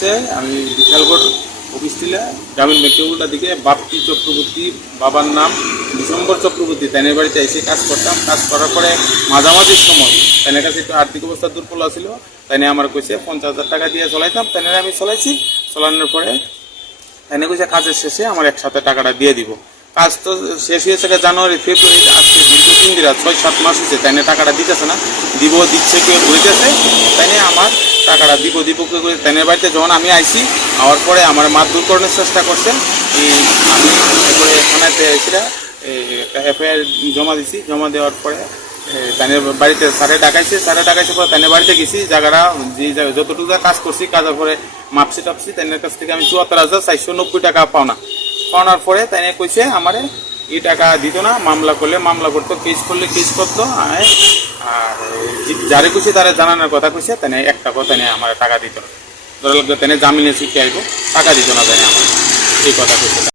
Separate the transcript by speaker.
Speaker 1: হচ্ছে আমি বিশালগড় অফিস টিলা গ্রামীণ ব্যাংকের উল্টা দিকে বাপ্পি চক্রবর্তী বাবার নাম, ডিসেম্বর চক্রবর্তী তাদের বাড়িতে এসে কাজ করতাম। কাজ করার পরে মাঝামাঝির সময় তাদের কাছে একটু আর্থিক অবস্থা দুর্বল ছিল তাই আমার কইছে, পঞ্চাশ হাজার টাকা দিয়ে চলাইতাম তাই আমি চলাইছি। চলানোর পরে তাই কইছে, কাজের শেষে আমার একসাথে টাকাটা দিয়ে দিব। কাজ তো শেষ হয়েছে জানুয়ারি, ফেব্রুয়ারি, আজকে তিন দিন ছয়, সাত মাস হয়েছে তাই টাকাটা দিতেছে না, দিব, দিচ্ছে কেউ বইতেছে তাই নিয়ে আমার টাকাটা দিব দিব করে। তাইনের বাড়িতে যখন আমি আইছি, আওয়ার পরে আমার মারধর করানোর চেষ্টা করছে এই আমি এরপরে থানাতে এসেছিলাম এফআইআর জমা দিছি, জমা দেওয়ার পরে তানের বাড়িতে স্যারে ডাকাইছে। স্যারে ডাকাইছে পরে তানের বাড়িতে গেছি, জায়গাটা, যে যতটুকু কাজ করছি কাজের পরে মাপসি টাপসি তাদের কাছ থেকে আমি চুয়াত্তর হাজার চারশো নব্বই টাকা পাওনা। পাওনার পরে তাই কইছে আমারে, এই টাকা দিত না, মামলা করলে মামলা করতো, কেস করলে কেস করতো যারে খুশি তারা জানানোর কথা কইছে, তেনে একটা কথা নিয়ে আমার টাকা দিত না। ধরো তাই জামিনে শিখে আসব টাকা দিত না তাই আমার। এই কথা কইছে।